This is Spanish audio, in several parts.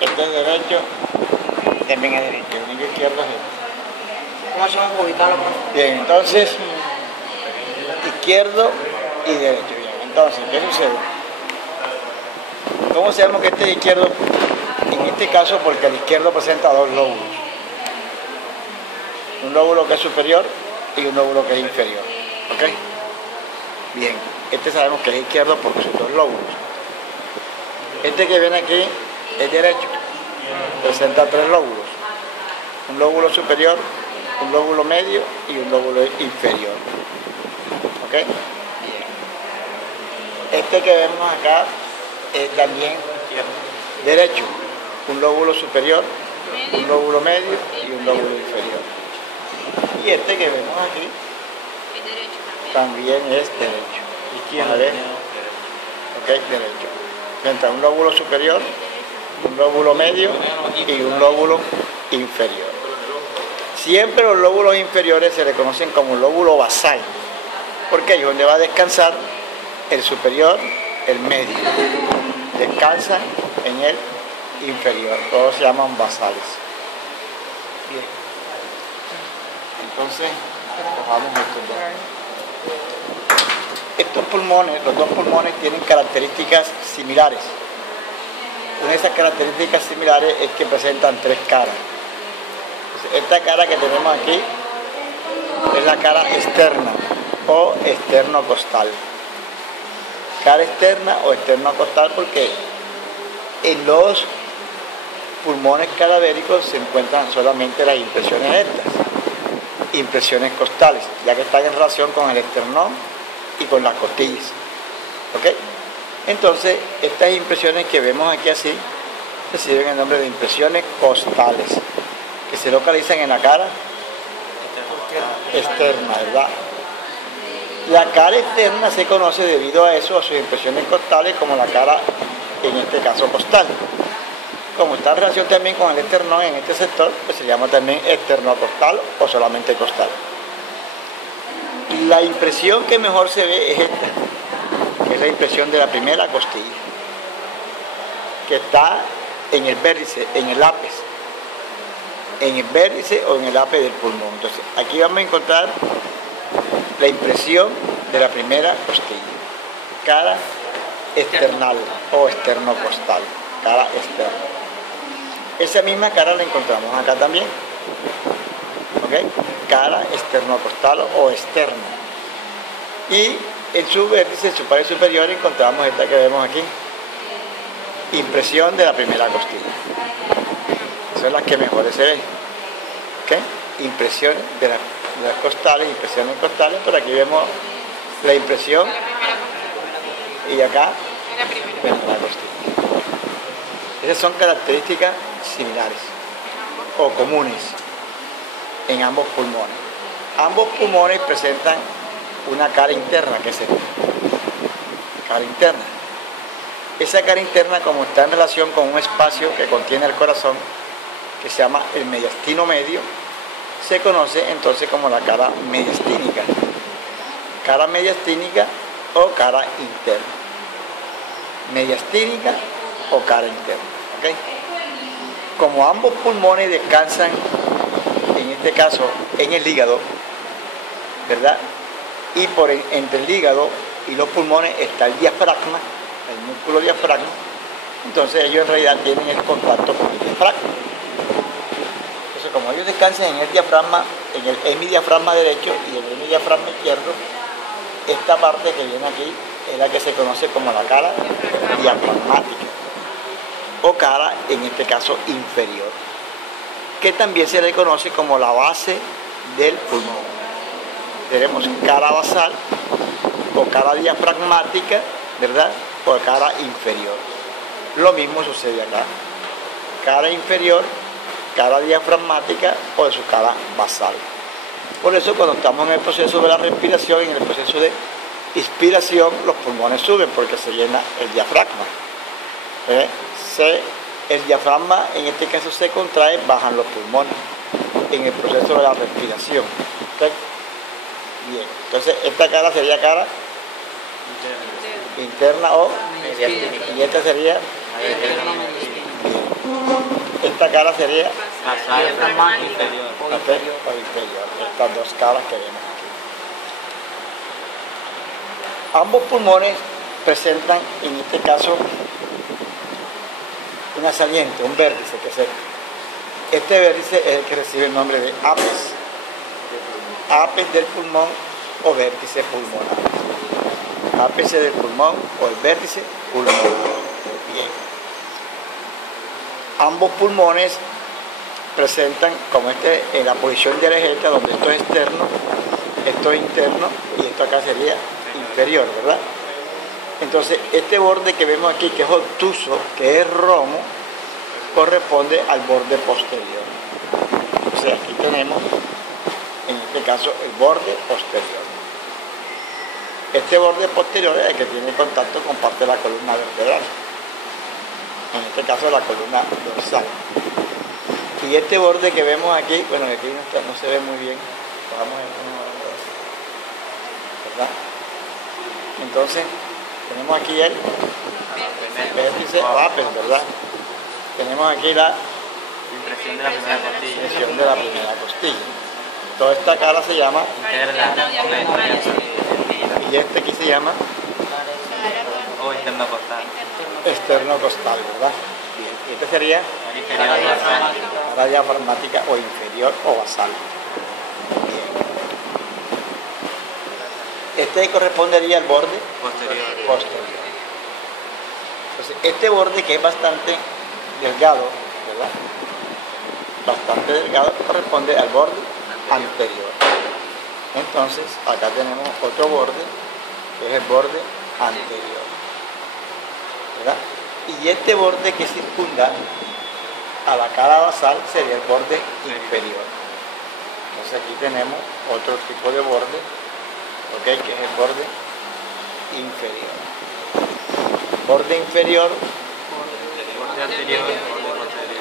Este es derecho, también es derecho. El único izquierdo es este. ¿Cómo hacemos para ubicarlo? Bien, entonces, izquierdo y derecho. Bien, entonces, ¿qué sucede? ¿Cómo sabemos que este es izquierdo? En este caso, porque el izquierdo presenta dos lóbulos. Un lóbulo que es superior y un lóbulo que es inferior. ¿Ok? Bien, este sabemos que es izquierdo porque son dos lóbulos. Este que viene aquí es derecho. Presenta tres lóbulos. Un lóbulo superior, un lóbulo medio y un lóbulo inferior. ¿Ok? Bien. Este que vemos acá es también derecho. Un lóbulo superior, un lóbulo medio y un lóbulo inferior. Y este que vemos aquí también es derecho. Izquierdo. Ok, derecho. Entra un lóbulo superior, un lóbulo medio y un lóbulo inferior. Siempre los lóbulos inferiores se le conocen como lóbulo basal, porque ahí es donde va a descansar el superior, el medio. Descansan en el inferior, todos se llaman basales. Bien. Entonces, cojamos estos dos. Estos pulmones, los dos pulmones tienen características similares. Una de esas características similares es que presentan tres caras. Entonces, esta cara que tenemos aquí es la cara externa o externocostal. Cara externa o externocostal porque en los pulmones cadavéricos se encuentran solamente las impresiones estas, impresiones costales, ya que están en relación con el esternón y con las costillas. ¿Ok? Entonces, estas impresiones que vemos aquí así reciben el nombre de impresiones costales, que se localizan en la cara externa, ¿verdad? La cara externa se conoce debido a eso, a sus impresiones costales, como la cara, en este caso, costal. Como está en relación también con el esternón en este sector, pues se llama también esternocostal o solamente costal. La impresión que mejor se ve es esta, que es la impresión de la primera costilla, que está en el vértice, en el ápice, en el vértice o en el ápice del pulmón. Entonces, aquí vamos a encontrar la impresión de la primera costilla, cara external o externocostal, cara externa. Esa misma cara la encontramos acá también, ¿ok? Cara externocostal o externa. Y en su vértice, en su pared superior, encontramos esta que vemos aquí, impresión de la primera costilla. Son las que mejores se ven, ¿ok? Impresiones de las costales, impresiones costales, por aquí vemos la impresión y acá vemos la costilla. Esas son características similares o comunes en ambos pulmones. Ambos pulmones presentan una cara interna, que es esta, cara interna. Esa cara interna, como está en relación con un espacio que contiene el corazón, que se llama el mediastino medio, se conoce entonces como la cara mediastínica. Cara mediastínica o cara interna. Mediastínica o cara interna. ¿Okay? Como ambos pulmones descansan, en este caso, en el hígado, ¿verdad? Y entre el hígado y los pulmones está el diafragma, el músculo diafragma, entonces ellos en realidad tienen el contacto con el diafragma. Entonces, como ellos descansan en el diafragma, en el hemidiafragma derecho y en el hemidiafragma izquierdo, esta parte que viene aquí es la que se conoce como la cara diafragmática o cara, en este caso, inferior, que también se le conoce como la base del pulmón. Tenemos cara basal o cara diafragmática, ¿verdad? O cara inferior. Lo mismo sucede acá. Cara inferior, cara diafragmática o de su cara basal. Por eso cuando estamos en el proceso de la respiración, en el proceso de inspiración, los pulmones suben porque se llena el diafragma. El diafragma en este caso se contrae, bajan los pulmones en el proceso de la respiración. ¿Okay? Bien, entonces esta cara sería cara interna o mediastínica. Y esta sería bien. esta cara sería Basal inferior. o inferior. Estas dos caras que vemos aquí. Ambos pulmones presentan, en este caso, una saliente, un vértice que se... Este vértice es el que recibe el nombre de ápice. Ápice del pulmón o vértice pulmonar. Ápice del pulmón o el vértice pulmonar. Bien. Ambos pulmones presentan, como este, en la posición dialegética, donde esto es externo, esto es interno y esto acá sería inferior, ¿verdad? Entonces, este borde que vemos aquí, que es obtuso, que es romo, corresponde al borde posterior. O sea, aquí tenemos, en este caso, el borde posterior. Este borde posterior es el que tiene contacto con parte de la columna vertebral. En este caso, la columna dorsal. Y este borde que vemos aquí, bueno, aquí no se ve muy bien. Vamos a ver cómo ¿verdad? Entonces, tenemos aquí el vértice o ápice, ¿verdad? Tenemos aquí la Impresión de la primera costilla. impresión de la primera costilla. Toda esta cara se llama, y este aquí se llama O esternocostal. esternocostal, ¿verdad? Bien, y este sería cara diafragmática o inferior o basal. Bien. Este correspondería al borde posterior. Entonces, este borde que es bastante delgado, ¿verdad? Bastante delgado, corresponde al borde anterior. Entonces, acá tenemos otro borde, que es el borde anterior, ¿verdad? Y este borde que circunda a la cara basal sería el borde inferior. Entonces, aquí tenemos otro tipo de borde, ¿ok? Que es el borde inferior. Borde inferior. Borde anterior, borde posterior.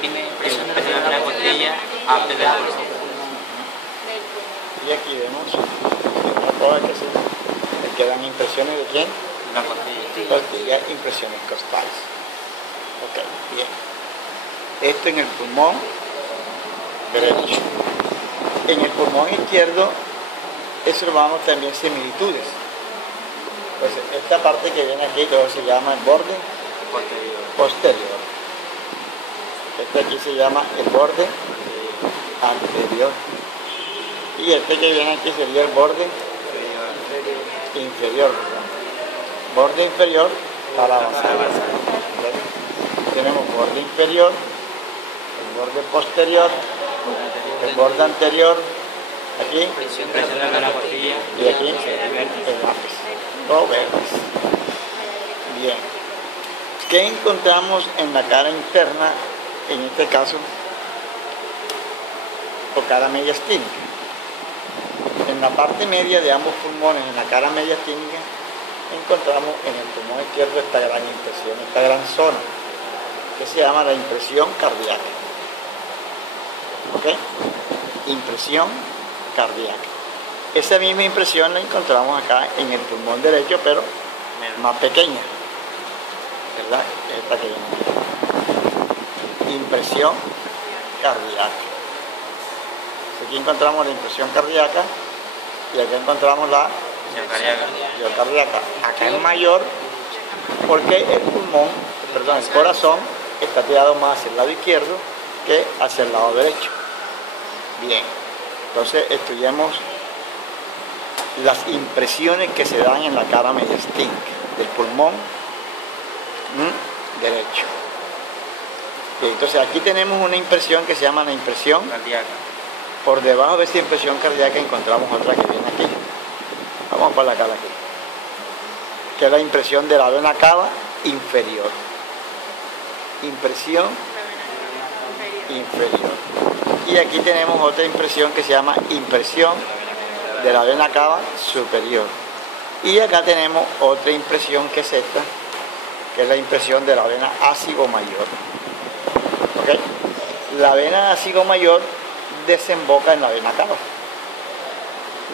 Tiene impresión de la primera costilla, ápice del pulmón. Y aquí vemos una cosa que se quedan impresiones de quién? La costilla. Costilla, impresiones costales. Ok, bien. Esto en el pulmón derecho. En el pulmón izquierdo observamos también similitudes. Entonces, esta parte que viene aquí, todo se llama el borde posterior. Este aquí se llama el borde anterior. Y este que viene aquí sería el borde inferior, ¿verdad? Borde inferior para basal. Tenemos borde inferior, el borde posterior, el borde anterior, aquí, y aquí el ápice, o vértice. Bien. ¿Qué encontramos en la cara interna, en este caso, o cara mediastínica? En la parte media de ambos pulmones, en la cara mediastínica, encontramos en el pulmón izquierdo esta gran impresión, esta gran zona, que se llama la impresión cardíaca. ¿Ok? Impresión cardíaca. Esa misma impresión la encontramos acá en el pulmón derecho, pero más pequeña, ¿verdad? Esta que viene aquí. Impresión cardíaca. Aquí encontramos la impresión cardíaca y aquí encontramos la impresión cardíaca. Acá es mayor porque el pulmón, perdón, el corazón está tirado más hacia el lado izquierdo que hacia el lado derecho. Bien, entonces estudiamos las impresiones que se dan en la cara mediastínica del pulmón derecho. Bien, entonces aquí tenemos una impresión que se llama la impresión cardíaca. Por debajo de esta impresión cardíaca encontramos otra que viene aquí. Vamos para la cara aquí. Que es la impresión de la vena cava inferior. Impresión inferior. Y aquí tenemos otra impresión que se llama impresión de la vena cava superior. Y acá tenemos otra impresión que es esta, que es la impresión de la vena ácigo mayor. ¿Ok? La vena ácigo mayor desemboca en la vena cava.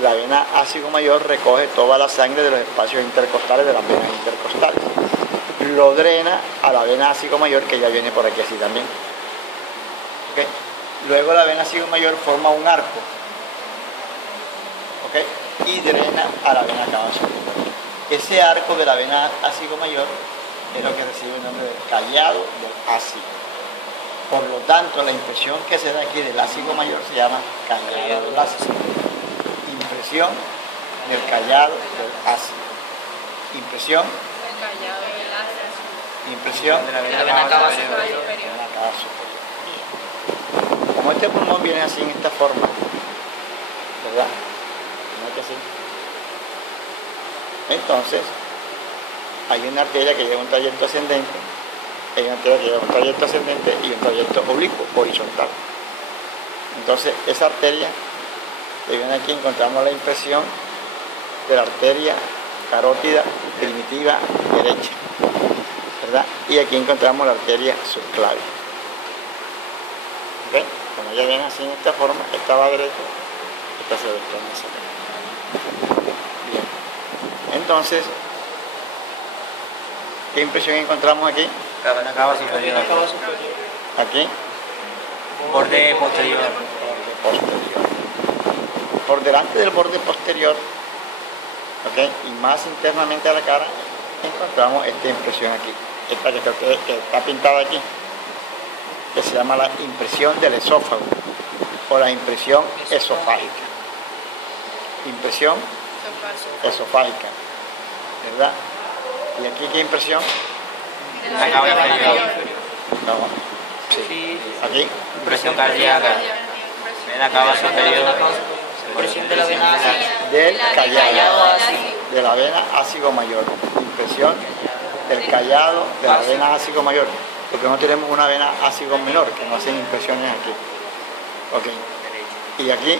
La vena ácigo mayor recoge toda la sangre de los espacios intercostales, de las venas intercostales. lo drena a la vena ácido mayor, que ya viene por aquí así también. ¿Okay? Luego la vena ácido mayor forma un arco, ¿okay? Y drena a la vena cava superior. Ese arco de la vena ácido mayor es lo que recibe el nombre de callado del ácido. Por lo tanto, la impresión que se da aquí del ácido mayor se llama callado del ácido. Impresión del callado del ácido. Impresión El callado del ácido. impresión De la De la vena vena cava cava superior. superior. vena cava superior. Bien. Como este pulmón viene así en esta forma, ¿verdad? ¿No es que así? Entonces, hay una arteria que lleva un trayecto ascendente, hay una arteria que lleva un trayecto ascendente y un trayecto oblicuo, horizontal. Entonces, esa arteria, que viene aquí, encontramos la impresión de la arteria carótida primitiva derecha, ¿verdad? Y aquí encontramos la arteria subclavia. ¿Ok? Como ya ven así en esta forma, esta va derecha, esta se desploma hacia acá. Bien. Entonces, ¿qué impresión encontramos aquí? Vena cava superior. Aquí, Borde posterior. borde posterior. Por delante del borde posterior, ¿ok? Y más internamente a la cara, encontramos esta impresión aquí. Esta que está pintada aquí, que se llama la impresión del esófago o la impresión esofágica. Impresión esofágica, ¿verdad? ¿Y aquí qué impresión? La cava inferior. No, sí. Aquí, Impresión cardíaca. Vena cava superior. Impresión de la vena ácida. del callado, ácido. de la vena ácido mayor. Impresión del callado de la vena ácido mayor. Porque no tenemos una vena ácido menor, que no hacen impresiones aquí. Ok. Y aquí,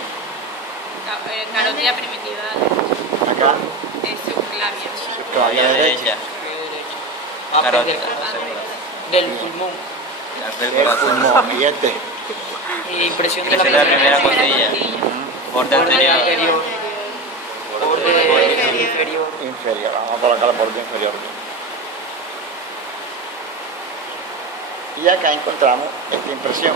Carótida primitiva acá, de subclavia. subclavia derecha. Carótida. Del pulmón. Del El corazón. pulmón. Y este, Impresión de la Impresión de la primera primera costilla. Borde anterior. Borde inferior. inferior. Vamos a colocar el borde inferior. Y acá encontramos esta impresión.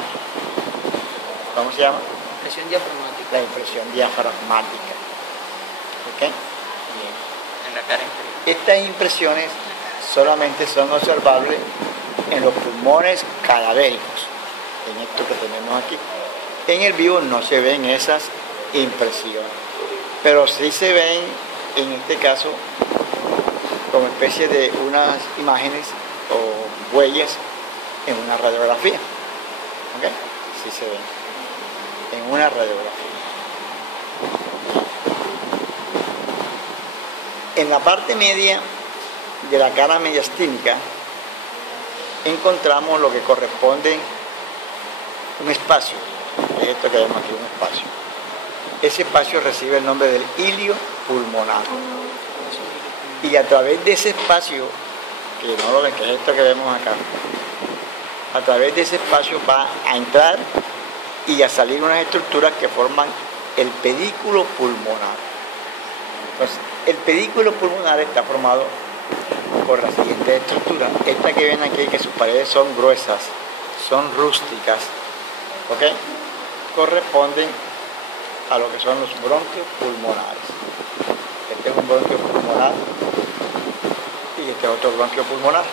¿Cómo se llama? Impresión diafragmática. La impresión diafragmática. ¿Ok? Bien. En la cara inferior. Estas impresiones solamente son observables en los pulmones cadavéricos, en esto que tenemos aquí. En el vivo no se ven esas impresiones, pero sí se ven, en este caso, como especie de unas imágenes o huellas en una radiografía. ¿Ok? Sí se ven en una radiografía. En la parte media de la cara mediastínica encontramos lo que corresponde a un espacio, es esto que vemos aquí, un espacio. Ese espacio recibe el nombre del ilio pulmonar. Y a través de ese espacio, que no lo ven, que es esto que vemos acá, a través de ese espacio va a entrar y a salir unas estructuras que forman el pedículo pulmonar. Entonces, el pedículo pulmonar está formado por la siguiente estructura. Esta que ven aquí, que sus paredes son gruesas, son rústicas, ¿ok? Corresponden a lo que son los bronquios pulmonares. Este es un bronquio pulmonar y este es otro bronquio pulmonar.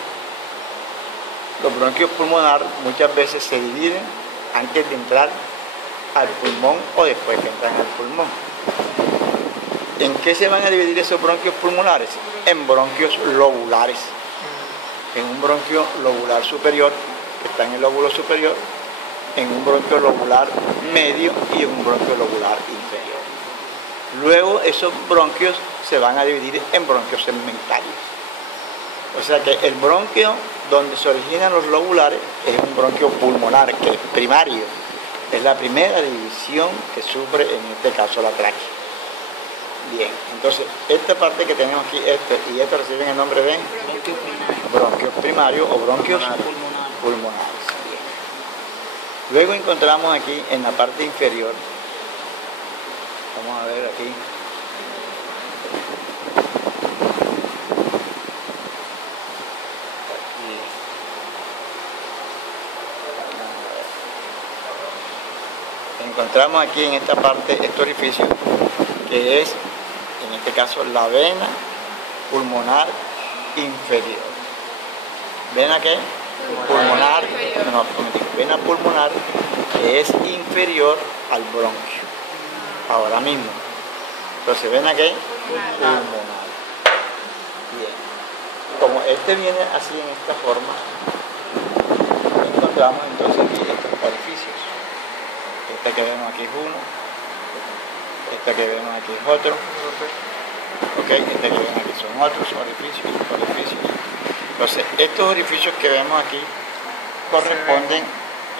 Los bronquios pulmonares muchas veces se dividen antes de entrar al pulmón o después que entran al pulmón. ¿En qué se van a dividir esos bronquios pulmonares? En bronquios lobulares. En un bronquio lobular superior, que está en el lóbulo superior, en un bronquio lobular medio y en un bronquio lobular inferior. Luego esos bronquios se van a dividir en bronquios segmentarios. O sea que el bronquio donde se originan los lobulares es un bronquio pulmonar, que es primario. Es la primera división que sufre en este caso la tráquea. Bien, entonces esta parte que tenemos aquí, este y este reciben el nombre de bronquios primarios o bronquios pulmonares. Bien. Luego encontramos aquí en la parte inferior, vamos a ver aquí, encontramos aquí en esta parte, este orificio, que es, en este caso, la vena pulmonar inferior. ¿Vena qué? Pulmonar, no, vena pulmonar, que es inferior al bronquio. Ahora mismo. Entonces, ¿vena qué? Pulmonar. Bien. Como este viene así en esta forma, encontramos entonces aquí estos orificios. Este que vemos aquí es uno, este que vemos aquí es otro, ok, este que vemos aquí son otros orificios. Entonces, estos orificios que vemos aquí corresponden,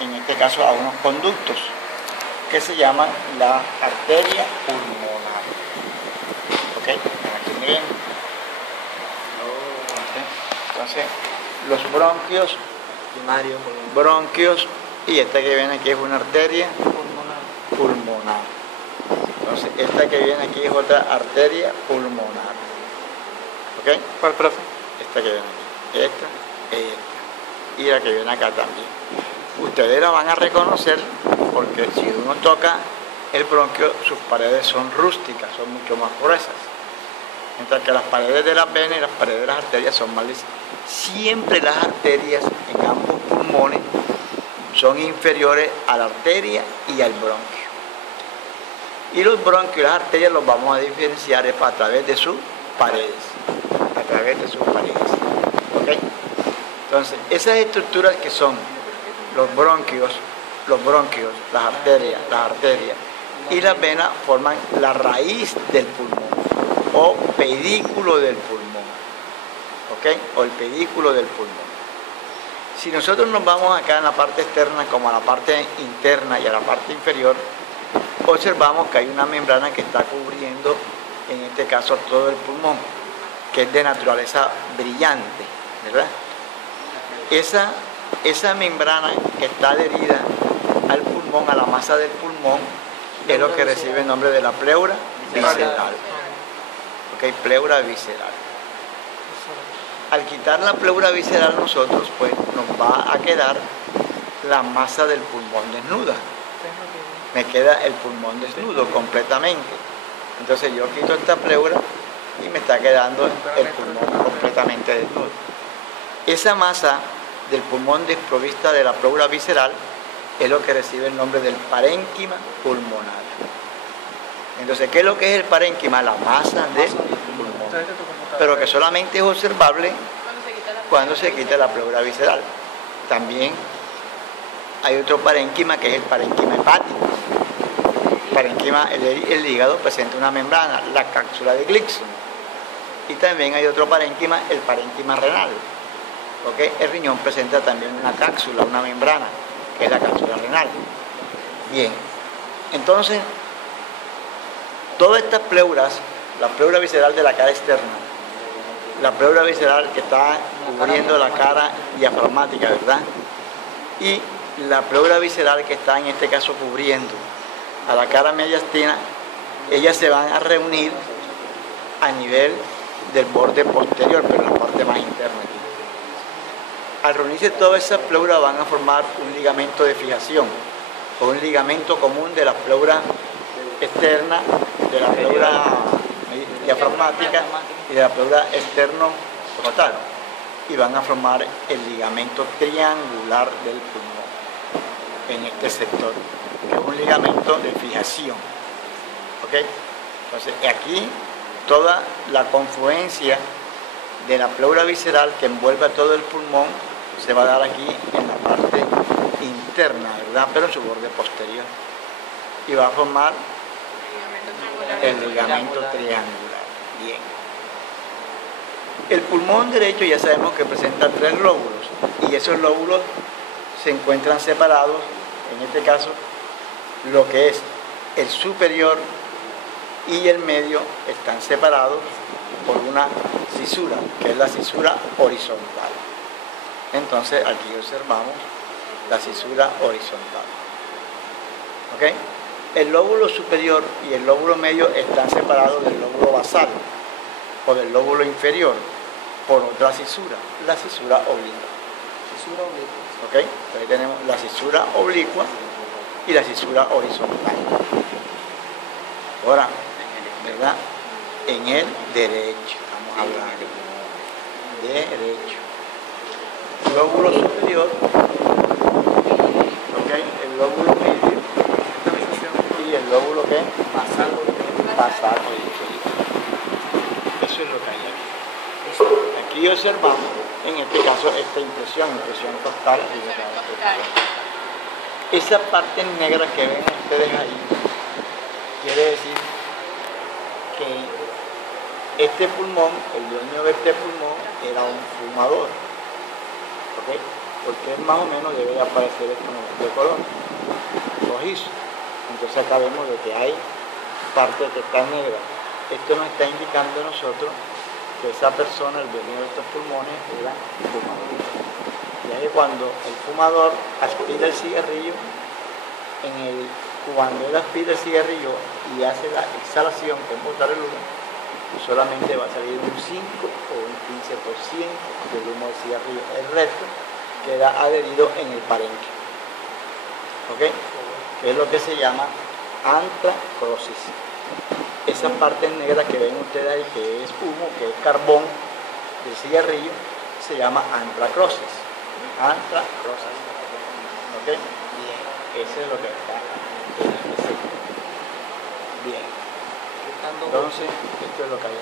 en este caso, a unos conductos que se llaman la arteria pulmonar. Ok, aquí miren. Entonces, los bronquios, bronquios, y esta que viene aquí es una arteria pulmonar. Entonces, esta que viene aquí es otra arteria pulmonar. ¿Ok? ¿Cuál, profe? Esta que viene aquí, esta. Y la que viene acá también. Ustedes la van a reconocer porque si uno toca el bronquio, sus paredes son rústicas, son mucho más gruesas. Mientras que las paredes de las venas y las paredes de las arterias son más lisas. Siempre las arterias en ambos pulmones son inferiores a la arteria y al bronquio. Y los bronquios y las arterias los vamos a diferenciar a través de sus paredes. A través de sus paredes. ¿Ok? Entonces, esas estructuras que son los bronquios, las arterias y las venas forman la raíz del pulmón o pedículo del pulmón. ¿Ok? O el pedículo del pulmón. Si nosotros nos vamos acá en la parte externa como a la parte interna y a la parte inferior, observamos que hay una membrana que está cubriendo, en este caso, todo el pulmón, que es de naturaleza brillante, ¿verdad? Esa membrana que está adherida al pulmón, a la masa del pulmón, es lo que recibe el nombre de la pleura visceral. ¿Ok? Pleura visceral. Al quitar la pleura visceral nosotros, pues, nos va a quedar la masa del pulmón desnuda. Me queda el pulmón desnudo completamente. Entonces yo quito esta pleura y me está quedando el pulmón completamente desnudo. Esa masa del pulmón desprovista de la pleura visceral es lo que recibe el nombre del parénquima pulmonar. Entonces, ¿qué es lo que es el parénquima? La masa del pulmón, pero que solamente es observable cuando se quita la pleura visceral. También hay otro parénquima que es el parénquima hepático. El parénquima, el hígado presenta una membrana, la cápsula de Gleason. Y también hay otro parénquima, el parénquima renal. ¿Okay? El riñón presenta también una cápsula, una membrana, que es la cápsula renal. Bien, entonces, todas estas pleuras, la pleura visceral de la cara externa, la pleura visceral que está cubriendo la cara diafragmática, ¿verdad? Y la pleura visceral que está en este caso cubriendo a la cara mediastina, ellas se van a reunir a nivel del borde posterior, pero en la parte más interna aquí. Al reunirse todas esas pleuras van a formar un ligamento de fijación, o un ligamento común de la pleura externa, de la pleura diafragmática y de la pleura externo-frontal, y van a formar el ligamento triangular del pulmón en este sector, que es un ligamento de fijación. ¿Ok? Entonces, aquí toda la confluencia de la pleura visceral que envuelve a todo el pulmón se va a dar aquí en la parte interna, ¿verdad? Pero en su borde posterior. Y va a formar el ligamento triangular. Bien. El pulmón derecho ya sabemos que presenta 3 lóbulos y esos lóbulos se encuentran separados, en este caso, lo que es el superior y el medio están separados por una cisura, que es la cisura horizontal. Entonces aquí observamos la cisura horizontal. ¿Ok? El lóbulo superior y el lóbulo medio están separados del lóbulo basal o del lóbulo inferior por otra cisura, la cisura oblicua. ¿Ok? Entonces tenemos la cisura oblicua y la cisura horizontal. Ahora, ¿verdad? En el derecho, vamos a hablar derecho. Lóbulo superior, ¿ok? El lóbulo medio y el lóbulo ¿qué? Basal. Eso es lo que hay aquí. Aquí observamos, en este caso, esta impresión costal y de esa parte negra que ven ustedes ahí, quiere decir que este pulmón, el dueño de este pulmón, era un fumador. ¿Ok? Porque más o menos debe de aparecer esto de color rojizo. Entonces acá vemos de que hay parte que está negra. Esto nos está indicando a nosotros que esa persona, el dueño de estos pulmones, era fumador. Ya que cuando el fumador aspira el cigarrillo, cuando él aspira el cigarrillo y hace la exhalación, que es botar el humo, solamente va a salir un 5 o un 15% del humo del cigarrillo. El resto queda adherido en el parenquio. ¿Ok? Que es lo que se llama antracrosis. Esa parte negra que ven ustedes ahí, que es humo, que es carbón del cigarrillo, se llama antracrosis. Antracrosis. ¿Ok? Bien. Eso es lo que está en ese. Bien. Entonces, esto es lo que hay aquí.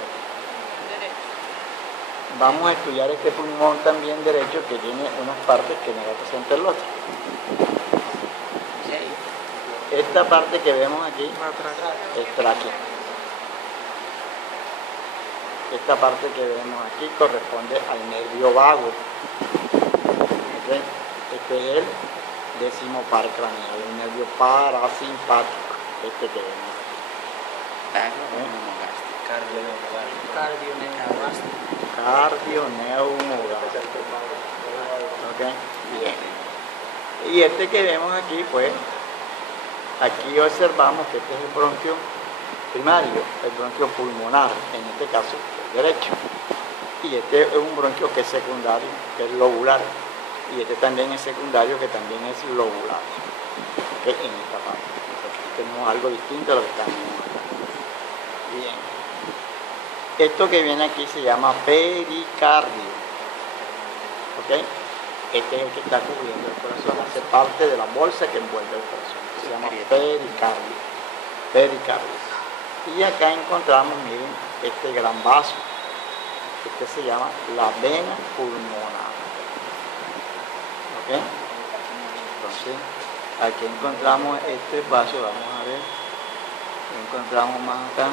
Vamos a estudiar este pulmón también derecho, que tiene unas partes que no representan el otro. Esta parte que vemos aquí es tráquea. Esta parte que vemos aquí corresponde al nervio vago. ¿Okay? Este es el 10º par craneal, el nervio parasimpático. Este que vemos aquí. Cardioneumogástrico. ¿Ok? Bien. Y este que vemos aquí, pues, aquí observamos que este es el bronquio primario, el bronquio pulmonar, en este caso el derecho. Y este es un bronquio que es secundario, que es lobular. Y este también es secundario, que también es lobular. ¿Okay? En esta parte. Aquí tenemos algo distinto a lo que estamos viendo acá. Bien. Esto que viene aquí se llama pericardio. ¿Ok? Este es el que está cubriendo el corazón, hace parte de la bolsa que envuelve el corazón. Se llama pericardio. Pericardio. Y acá encontramos, miren, este gran vaso. Este se llama la vena pulmonar. ¿Ok? Entonces, aquí encontramos este vaso, vamos a ver. Encontramos más acá.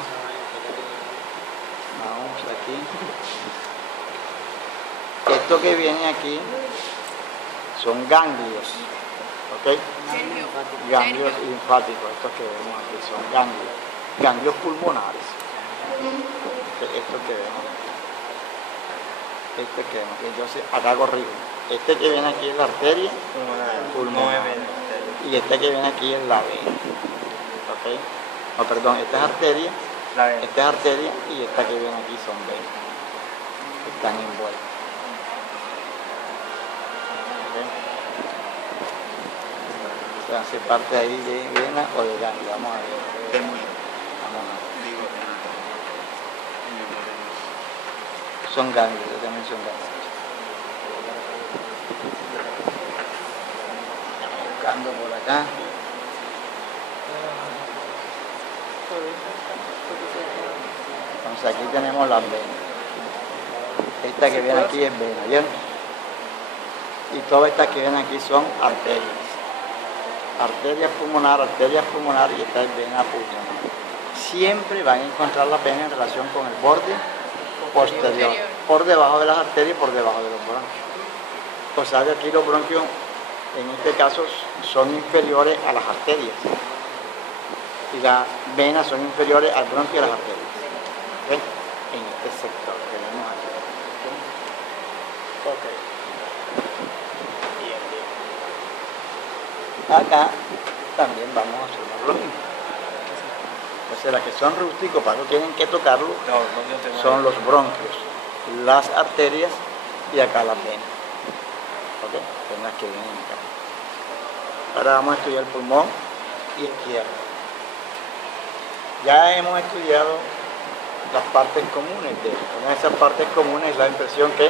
Vamos aquí. Esto que viene aquí son ganglios. ¿Ok? Ganglios linfáticos, estos que vemos aquí son ganglios. Ganglios pulmonares. Esto que vemos aquí. Este que vemos aquí. Entonces, acá corrijo. Este que viene aquí es la arteria pulmonar. Y este que viene aquí es la vena. ¿Ok? No, perdón, esta es arteria. Esta es arteria y esta que viene aquí son venas. Están envueltas. ¿Okay? O sea, hace parte ahí de vena o de ganglio. Vamos a ver. Vamos a ver. Son ganglios, también son ganglios. Buscando por acá. Entonces aquí tenemos las venas. Esta que viene aquí es vena, ¿bien? Y todas estas que vienen aquí son arterias. Arteria pulmonar y esta es vena pulmonar. Siempre van a encontrar las venas en relación con el borde posterior, por debajo de las arterias y por debajo de los bronquios. O sea que aquí los bronquios, en este caso, son inferiores a las arterias. Y las venas son inferiores al bronquio y a las arterias. ¿Ven? En este sector que vemos aquí. Ok. Bien, bien. Acá también vamos a observar lo mismo. Entonces, las que son rústicos, para que tienen que tocarlo, son los bronquios, las arterias y acá las venas. ¿Ok? Son las que vienen acá. Ahora vamos a estudiar el pulmón izquierda. Ya hemos estudiado las partes comunes de esto. Una de esas partes comunes es la impresión que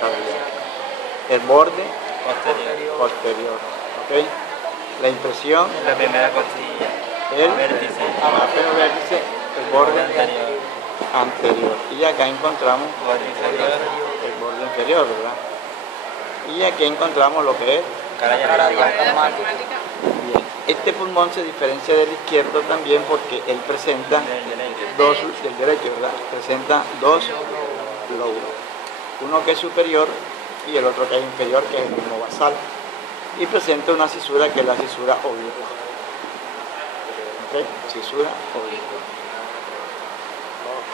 cardíaca. El borde posterior. ¿Ok? La impresión, La primera costilla. el Vértice. vértice, el borde anterior. Y acá encontramos Borde inferior. el borde inferior, ¿verdad? Y aquí encontramos lo que es. Cara Cara diafragmática. diafragmática. Bien. Este pulmón se diferencia del izquierdo también porque él presenta Del derecho. dos, del derecho, ¿verdad? Presenta dos lóbulos. Uno que es superior y el otro que es inferior, que es el mismo basal. Y presenta una cisura que es la cisura oblicua. ¿Ok? Cisura oblicua. Ok.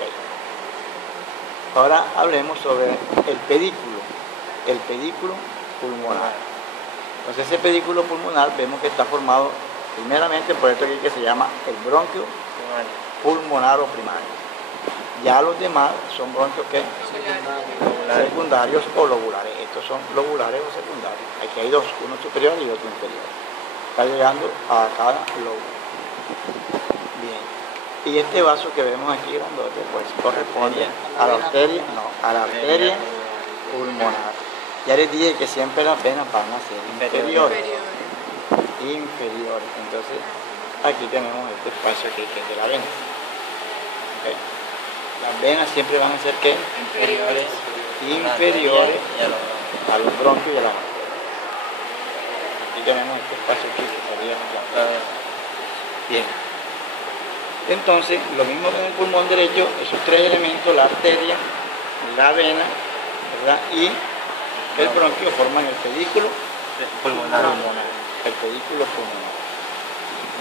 Ahora hablemos sobre el pedículo pulmonar. Entonces ese pedículo pulmonar vemos que está formado primeramente por esto aquí que se llama el bronquio pulmonar o primario. Ya los demás son bronquios que secundarios o lobulares. Estos son lobulares o secundarios. Aquí hay dos, uno superior y otro inferior. Está llegando a cada lóbulo. Bien. Y este vaso que vemos aquí grandote, pues corresponde a la arteria, a la arteria pulmonar. Ya les dije que siempre las venas van a ser inferiores. Entonces, aquí tenemos este espacio aquí que es de la vena. ¿Okay? Las venas siempre van a ser ¿qué? Inferiores. Inferiores a los bronquios y a la arteria. Aquí tenemos este espacio aquí que sería la vena. Bien. Entonces, lo mismo con el pulmón derecho, esos tres elementos, la arteria, la vena, ¿verdad? Y el bronquio forman el pedículo Pulmonar. el pedículo pulmonar.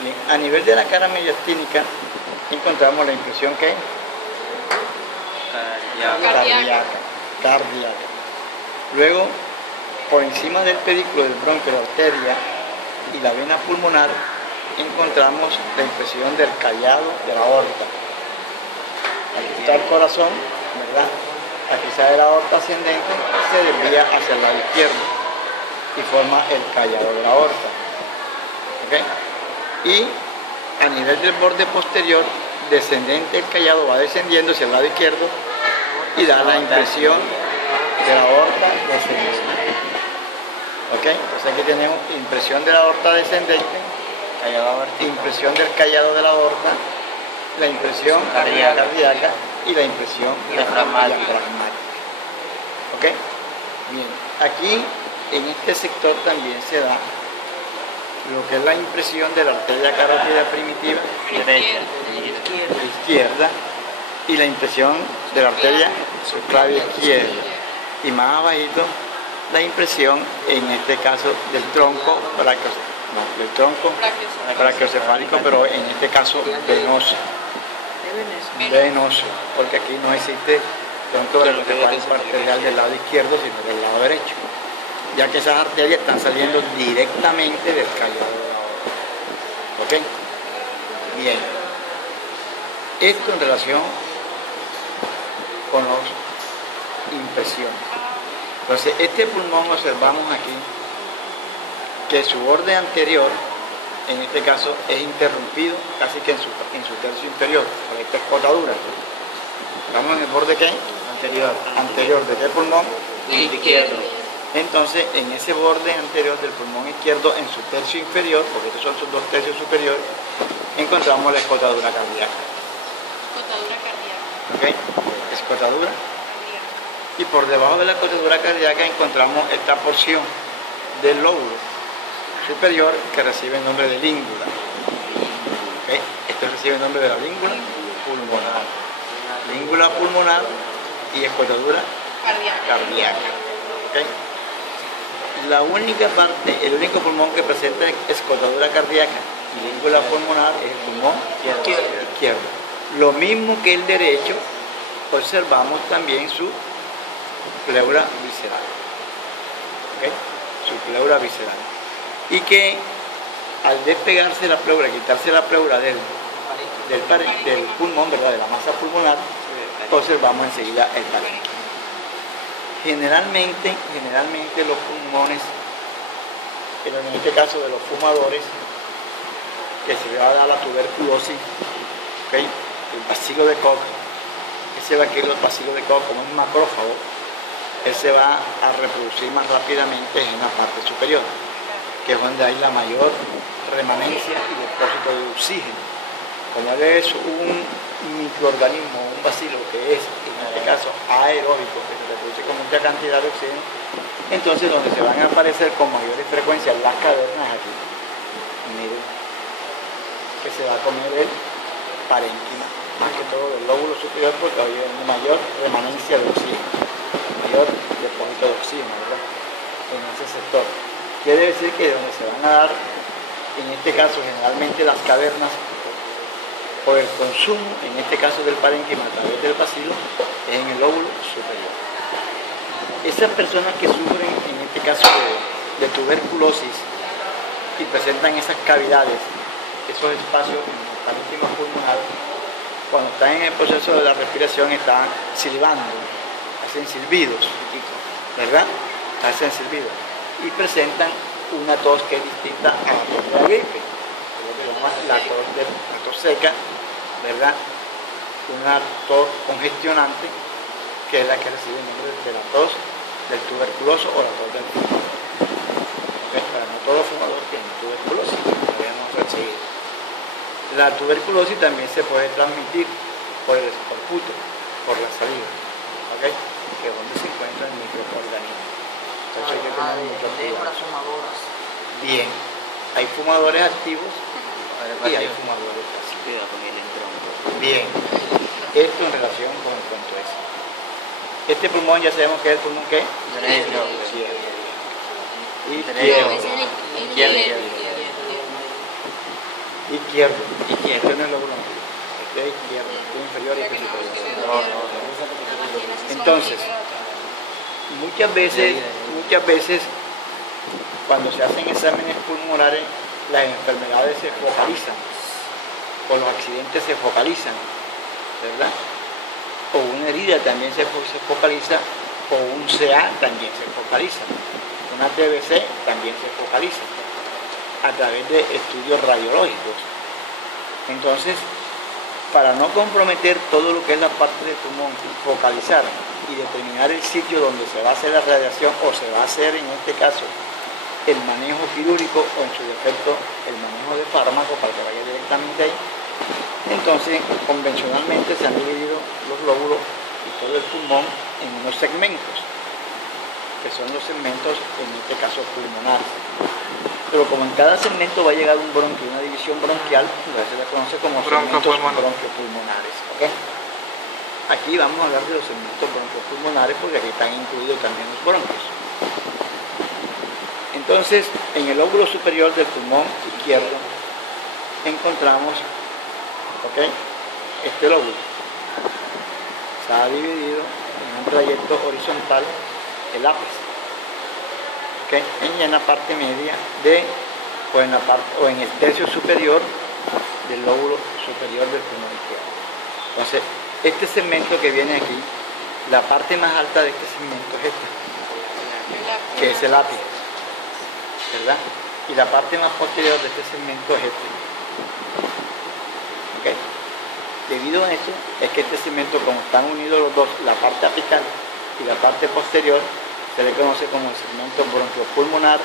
Bien, a nivel de la cara mediastínica encontramos la impresión que es cardíaca. Luego, por encima del pedículo del bronquio, la arteria y la vena pulmonar, encontramos la impresión del callado de la aorta. Aquí está el corazón, ¿verdad? Aquí sale la aorta ascendente, se desvía hacia el lado izquierdo y forma el callado de la aorta. ¿Ok? Y a nivel del borde posterior, descendente, el callado va descendiendo hacia el lado izquierdo y da la impresión de la aorta descendente. ¿Ok? Entonces aquí tenemos impresión de la aorta descendente, impresión del callado de la aorta, la impresión cardíaca y la impresión diafragmática. ¿Ok? Bien, aquí en este sector también se da lo que es la impresión de la arteria carótida primitiva izquierda y la impresión de la arteria subclavia izquierda. Y más abajito la impresión, en este caso, del tronco brachiocefálico, pero en este caso venoso. Porque aquí no existe tronco brachiocefálico arterial del lado izquierdo, sino del lado derecho, ya que esas arterias están saliendo directamente del callado de la aorta. ¿Ok? Bien. Esto en relación con las impresiones. Entonces, este pulmón observamos aquí que su borde anterior, en este caso, es interrumpido casi que en su tercio inferior por esta escotadura. Estamos en el borde ¿qué? Anterior. ¿De qué pulmón? Izquierdo. Entonces, en ese borde anterior del pulmón izquierdo, en su tercio inferior, porque estos son sus dos tercios superiores, encontramos la escotadura cardíaca. Escotadura cardíaca. ¿Ok? Escotadura. Cardíaca. Y por debajo de la escotadura cardíaca encontramos esta porción del lóbulo superior que recibe el nombre de língula. ¿Ok? Esto recibe el nombre de la língula pulmonar. Língula pulmonar y escotadura cardíaca. ¿Ok? La única parte, el único pulmón que presenta escotadura cardíaca y língula pulmonar es el pulmón izquierdo. Lo mismo que el derecho, observamos también su pleura visceral. ¿Ok? Su pleura visceral. Y que al despegarse la pleura, quitarse la pleura del pulmón, ¿verdad? De la masa pulmonar, observamos enseguida el parénquima. Generalmente los pulmones, pero en este caso de los fumadores, que se le va a dar la tuberculosis, ¿okay? El bacilo de Koch. Ese bacilo de Koch, como es un macrófago, él se va a reproducir más rápidamente en la parte superior, que es donde hay la mayor remanencia y depósito de oxígeno. Como él es un microorganismo, un bacilo que es, en este caso, aeróbico, que se reproduce con mucha cantidad de oxígeno, entonces donde se van a aparecer con mayores frecuencias las cavernas aquí. Miren, que se va a comer el parénquima, más que todo del lóbulo superior, porque hay una mayor remanencia de oxígeno, mayor depósito de oxígeno, ¿verdad? En ese sector. Quiere decir que donde se van a dar, en este caso generalmente las cavernas, por el consumo, en este caso del parénquima a través del bacilo, es en el lóbulo superior. Esas personas que sufren, en este caso de tuberculosis, y presentan esas cavidades, esos espacios en el parénquima pulmonar, cuando están en el proceso de la respiración están silbando, hacen silbidos, ¿verdad? Hacen silbidos y presentan una tos que es distinta a la tos de la gripe, es lo que llaman la tos seca, ¿verdad? Una tos congestionante, que es la que recibe el nombre de la tos del tuberculoso o la tos del fumador. Para no todo fumador tiene tuberculosis, debemos recibir. La tuberculosis también se puede transmitir por el escorbuto, por la saliva, ¿okay? Que es donde se encuentra el microorganismo. Entonces hay que tener mucho cuidado. Bien, hay fumadores activos y hay fumadores pasivos. Bien, esto en relación con el punto ese. Este pulmón ya sabemos que es el pulmón ¿qué? Izquierdo. Izquierdo. Este no es lóbulo medio. Este es izquierdo, este es inferior y este es superior. Entonces, muchas veces cuando se hacen exámenes pulmonares, las enfermedades se focalizan, o los accidentes se focalizan, ¿verdad? O una herida también se focaliza, o un CA también se focaliza, una TBC también se focaliza a través de estudios radiológicos. Entonces, para no comprometer todo lo que es la parte del pulmón, focalizar y determinar el sitio donde se va a hacer la radiación o se va a hacer en este caso el manejo quirúrgico o en su defecto el manejo de fármacos para que vaya directamente ahí. Entonces, convencionalmente se han dividido los lóbulos y todo el pulmón en unos segmentos, que son los segmentos, en este caso pulmonares. Pero como en cada segmento va a llegar un bronquio, una división bronquial, se le conoce como segmentos bronquiopulmonares. ¿Okay? Aquí vamos a hablar de los segmentos bronquiopulmonares porque aquí están incluidos también los bronquios. Entonces, en el lóbulo superior del pulmón izquierdo encontramos, ¿okay?, este lóbulo. Se ha dividido en un trayecto horizontal el ápice, ¿okay?, en la parte media o en el tercio superior del lóbulo superior del pulmón izquierdo. Entonces, este segmento que viene aquí, la parte más alta de este segmento es esta, que es el ápice, ¿verdad? Y la parte más posterior de este segmento es este. ¿Okay? Debido a esto, es que este segmento, como están unidos los dos, la parte apical y la parte posterior, se le conoce como el segmento bronquiopulmonar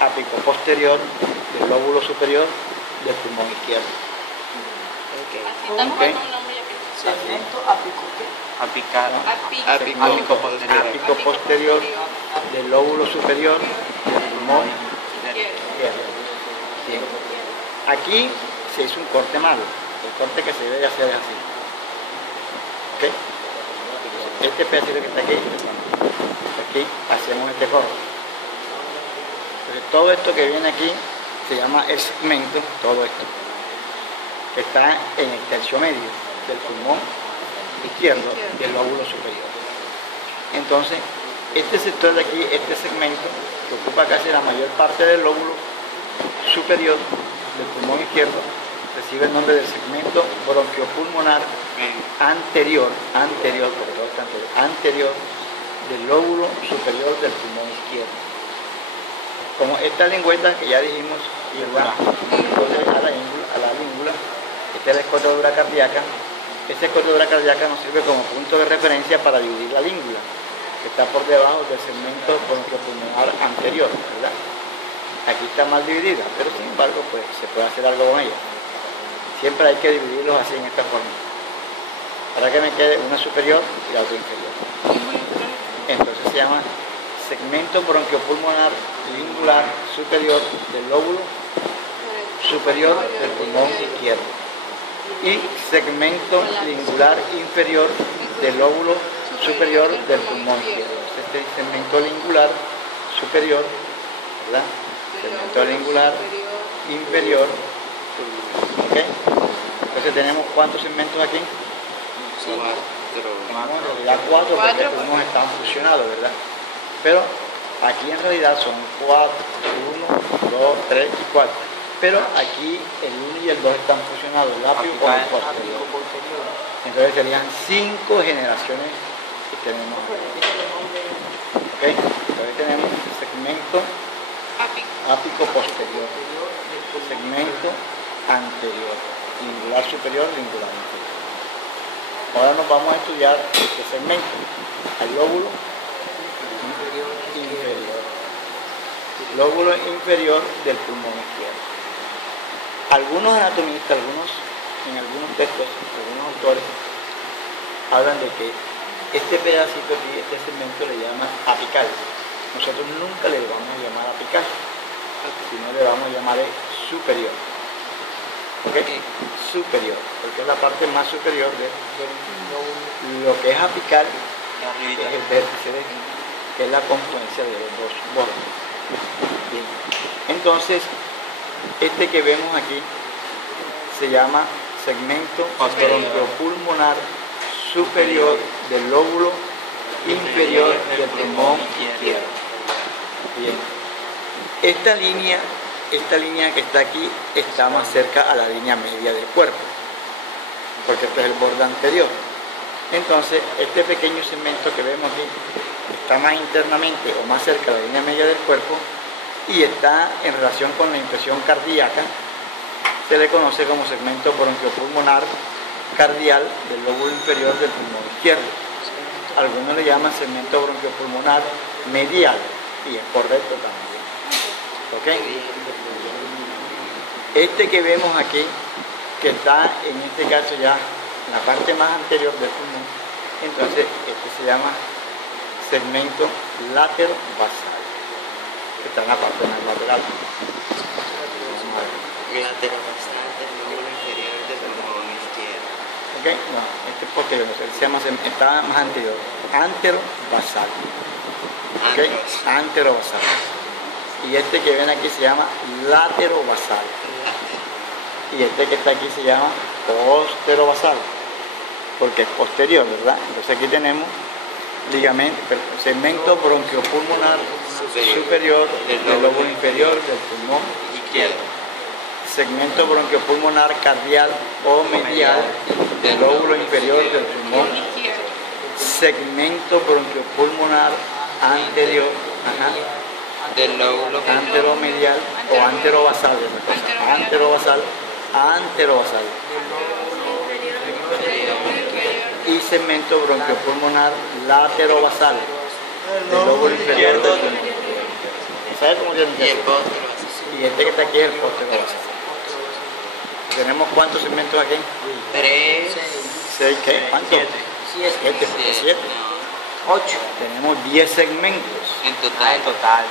apicoposterior del lóbulo superior del pulmón izquierdo. Estamos ¿Okay? con un nombre ya que Segmento apicoposterior del lóbulo superior del pulmón izquierdo. Bien. Aquí se hizo un corte malo. El corte que se debe hacer es así. ¿Okay? Este pedacito que está aquí hacemos este corte. Entonces, todo esto que viene aquí se llama el segmento, todo esto, que está en el tercio medio del pulmón izquierdo del lóbulo superior. Entonces, este sector de aquí, este segmento, que ocupa casi la mayor parte del lóbulo superior del pulmón izquierdo, recibe el nombre del segmento bronquiopulmonar anterior del lóbulo superior del pulmón izquierdo. Como esta lengüeta que ya dijimos, igual, entonces a Esta es la escotadura cardíaca. Esta escotadura cardíaca nos sirve como punto de referencia para dividir la língula, que está por debajo del segmento bronquiopulmonar anterior, ¿verdad? Aquí está mal dividida, pero sin embargo pues se puede hacer algo con ella. Siempre hay que dividirlos así en esta forma, para que me quede una superior y la otra inferior. Entonces se llama segmento bronquiopulmonar lingular superior del lóbulo superior del pulmón izquierdo y segmento lingular inferior del lóbulo superior del pulmón izquierdo. Este es el segmento lingular superior, ¿verdad? Segmento lingular inferior. ¿Ok? Entonces tenemos ¿cuántos segmentos aquí? Tenemos en realidad 4 porque unos están fusionados, ¿verdad? Pero aquí en realidad son 4, 1, 2, 3 y 4. Pero aquí el 1 y el 2 están fusionados, el apio con el posterior. Entonces serían 5 generaciones que tenemos. ¿Ok? Entonces tenemos el segmento ápico posterior, segmento anterior, lingular superior, lingular inferior. Ahora nos vamos a estudiar este segmento, el lóbulo inferior, lóbulo inferior del pulmón izquierdo. Algunos anatomistas, en algunos textos, algunos autores, hablan de que este pedacito aquí, este segmento le llaman apical. Nosotros nunca le vamos a llamar apical, sino le vamos a llamar superior. ¿Ok? Superior, porque es la parte más superior de lo que es apical, es el vértice de aquí, que es la confluencia de los dos bordes. Bien. Entonces, este que vemos aquí se llama segmento bronquiopulmonar superior del lóbulo inferior del pulmón izquierdo. Bien. Esta línea que está aquí está más cerca a la línea media del cuerpo, porque este es el borde anterior. Entonces, este pequeño segmento que vemos aquí está más internamente o más cerca a la línea media del cuerpo y está en relación con la impresión cardíaca. Se le conoce como segmento bronquiopulmonar cardial del lóbulo inferior del pulmón izquierdo. Algunos le llaman segmento bronquiopulmonar medial y es correcto también. ¿Ok? Este que vemos aquí, que está en este caso ya en la parte más anterior del pulmón, entonces este se llama segmento laterovasal, que está en la parte más lateral. Laterovasal del lóbulo inferior del pulmón izquierdo. ¿Ok? No, este es posterior, se llama, está más anterior, anterovasal. ¿Ok? Anterovasal. Y este que ven aquí se llama laterovasal. Y este que está aquí se llama posterovasal, porque es posterior, ¿verdad? Entonces aquí tenemos segmento bronquiopulmonar superior del lóbulo inferior del pulmón izquierdo. Segmento bronquiopulmonar cardial o medial del lóbulo inferior del pulmón. Segmento bronquiopulmonar anterior, del lóbulo anteromedial o anterovasal, anterovasal y segmento bronquiopulmonar laterovasal del lóbulo inferior del pulmón. ¿Sabes cómo tiene que ser? Y este que está aquí es el posterovasal. ¿Tenemos cuántos segmentos aquí? 3, 6, ¿qué? ¿Cuántos? 7. 8. Tenemos 10 segmentos. en total.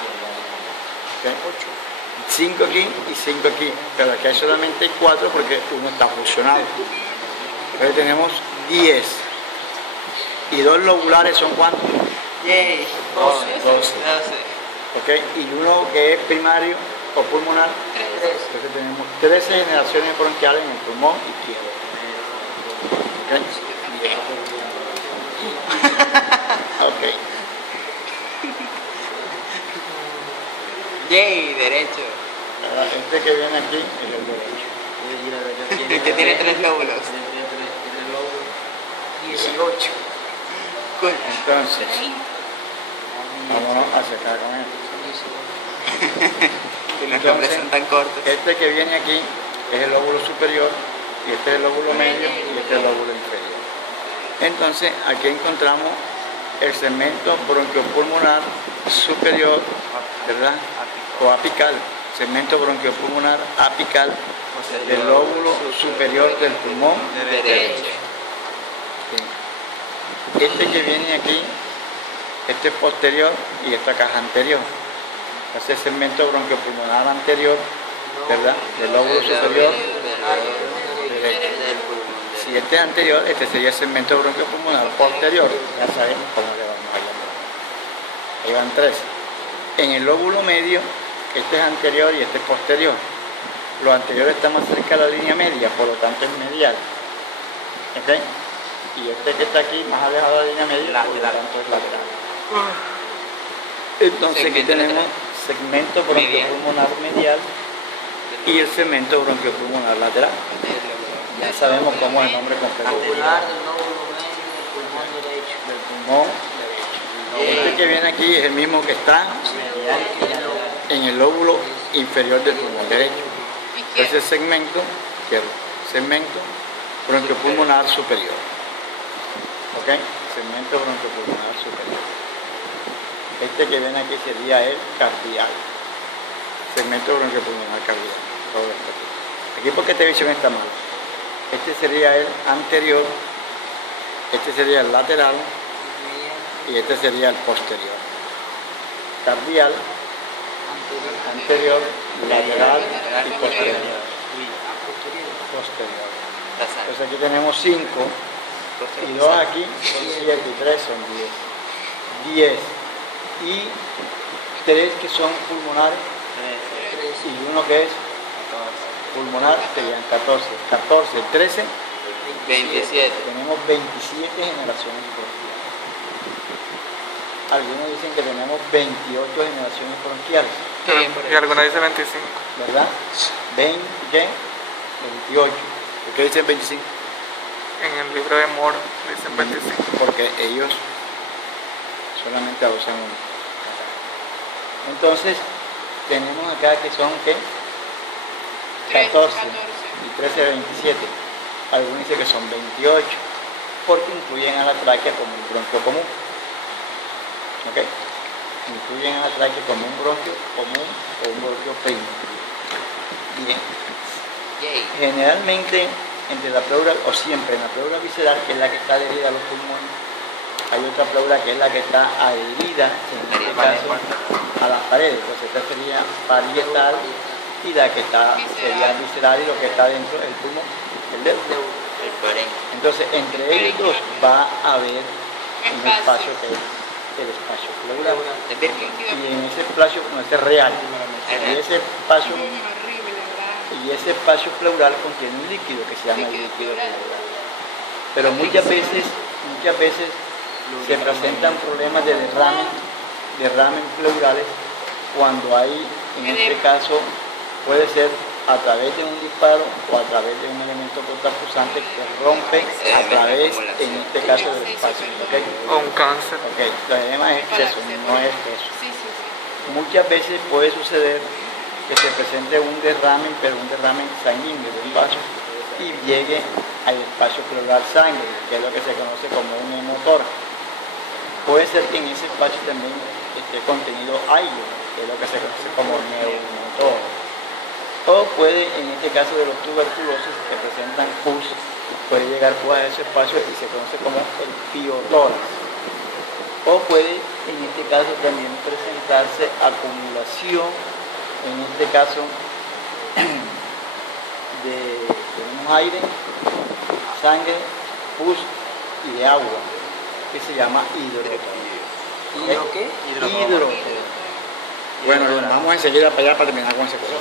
¿Okay? 5 aquí y 5 aquí, pero aquí hay solamente 4 porque uno está fusionado. Entonces tenemos 10. ¿Y 2 lobulares son cuántos? 10, 12. ¿Okay? Y uno que es primario o pulmonar, 3. Entonces tenemos 13 generaciones bronquiales en el pulmón izquierdo. ¿Okay? Yay, derecho. Ahora, este que viene aquí es el derecho. El que tiene 3 lóbulos. 18. Cool. Entonces, vámonos hacia acá con esto. Y los nombres son tan cortos. Este que viene aquí es el lóbulo superior y este es el lóbulo medio y este es el lóbulo inferior. Entonces aquí encontramos el segmento bronquiopulmonar superior, ¿verdad? O apical, segmento bronquiopulmonar apical del lóbulo superior del pulmón derecho. Sí. Este que viene aquí, este es posterior y esta caja anterior. Este es el segmento bronquiopulmonar anterior, ¿verdad? Del lóbulo superior derecho. Si este es anterior, este sería el segmento bronquiopulmonar posterior. Ya sabemos cómo le vamos a llamar. Ahí van tres. En el lóbulo medio, este es anterior y este es posterior. Lo anterior está más cerca de la línea media, por lo tanto es medial. ¿Ok? Y este que está aquí, más alejado de la línea media, por lo tanto es lateral. Entonces aquí tenemos segmento bronquiopulmonar medial y el segmento bronquiopulmonar lateral. Ya sabemos cómo es el nombre completo. Popular del lóbulo medio del pulmón derecho. Del pulmón derecho. Este que viene aquí es el mismo que está en el lóbulo inferior del pulmón derecho. Ese segmento, segmento bronquiopulmonar superior. ¿Ok? Segmento bronquiopulmonar superior. Este que viene aquí sería el cardial. Segmento bronquiopulmonar cardial. Todo esto aquí. Aquí porque esta visión está mal. Este sería el anterior, este sería el lateral y este sería el posterior. Cardial, anterior, lateral y posterior. Entonces aquí tenemos 5 y 2 aquí son 7 y 3 son 10. 10 y 3 que son pulmonares y uno que es pulmonar serían 14, 13, 27. tenemos 27 generaciones bronquiales. Algunos dicen que tenemos 28 generaciones bronquiales, Y algunos dicen 25. ¿verdad? 20, ¿qué? 28. ¿Por qué dicen 25? En el libro de Moro dicen 25. Porque ellos solamente usan uno. Entonces, tenemos acá que son, ¿qué? 14 y 13, 27. Algunos dicen que son 28 porque incluyen a la tráquea como un bronquio común. ¿Ok? Incluyen a la tráquea como un bronquio común o un bronquio primo. Bien. Generalmente entre la pleura, o siempre en la pleura visceral, que es la que está adherida a los pulmones, hay otra pleura que es la que está adherida, en este caso, a las paredes. Entonces esta sería parietal y la que está sería visceral y lo que está dentro es el pulmón, el dedo. Entonces entre ellos dos va a haber un espacio que es el espacio pleural. Y en ese espacio, no, ese es real, y ese espacio pleural contiene un líquido que se llama el líquido pleural. Pero muchas veces se presentan problemas de derrames pleurales cuando hay, en este caso, puede ser a través de un disparo o a través de un elemento cortapulsante que rompe a través, en este caso, del espacio. ¿Okay? O un cáncer. Okay. El edema es exceso, no es eso. Muchas veces puede suceder que se presente un derrame, pero un derrame sanguíneo de un vaso y llegue al espacio pleural sangre, que es lo que se conoce como un hemotórax. Puede ser que en ese espacio también esté contenido aire, que es lo que se conoce como neumotórax. O puede, en este caso de los tuberculosis que presentan pus, puede llegar a ese espacio y se conoce como el piotórax. O puede, en este caso, también presentarse acumulación, en este caso, tenemos aire, sangre, pus y de agua, que se llama hidrotórax. ¿Hidro qué? Hidrotórax. Bueno, vamos enseguida para allá para terminar con ese curso.